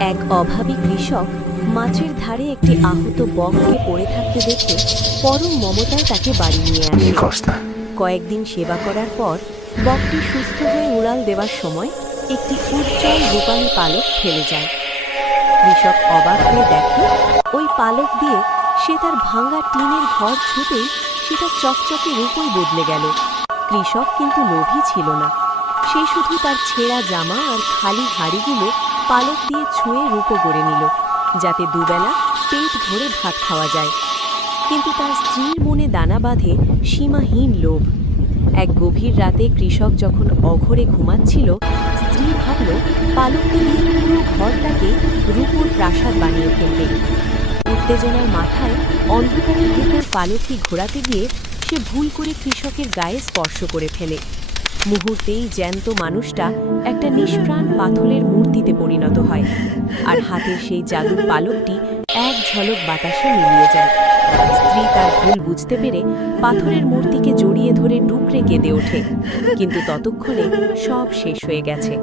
এক অভাবী কৃষক মাঠের ধারে একটি আহত বককে পড়ে থাকতে দেখে পরম মমতায় তাকে বাড়ি নিয়ে আসে। Costa. কয়েকদিন সেবা করার পর বকটি সুস্থ হয়ে উড়াল দেওয়ার সময় একটি উজ্জ্বল রূপালী পালক ফেলে যায়। কৃষক অবাক হয়ে দেখে ওই পালক দিয়ে সে তার ভাঙা টিনের ঘর ছুঁতেই সেটা চকচকে রূপই বদলে গেল। কৃষক কিন্তু লোভী ছিল না, সে শুধু তার ছেঁড়া জামা আর খালি হাঁড়িগুলো পালক দিয়ে ছুঁয়ে রূপো গড়ে নিল, যাতে দুবেলা পেট ভরে ভাত খাওয়া যায়। কিন্তু তার স্ত্রীর মনে দানা বাঁধে সীমাহীন লোভ। এক গভীর রাতে কৃষক যখন অঘরে ঘুমাচ্ছিল, স্ত্রী ভাবল পালকটি দিয়ে পুরো ঘরটাকে রূপোর প্রাসাদ বানিয়ে ফেলবে। উত্তেজনার মাথায় অন্ধকারের ভেতর পালকটি ঘোরাতে গিয়ে সে ভুল করে কৃষকের গায়ে স্পর্শ করে ফেলে। মুহূর্তেই জ্যান্ত মানুষটা একটা নিষ্প্রাণ পাথরের মূর্তিতে পরিণত হয়, আর হাতের সেই জাদুর পালকটি এক ঝলক বাতাসে মিলিয়ে যায়। স্ত্রী তার ভুল বুঝতে পেরে পাথরের মূর্তিকে জড়িয়ে ধরে ডুকরে কেঁদে ওঠে, কিন্তু ততক্ষণে সব শেষ হয়ে গেছে।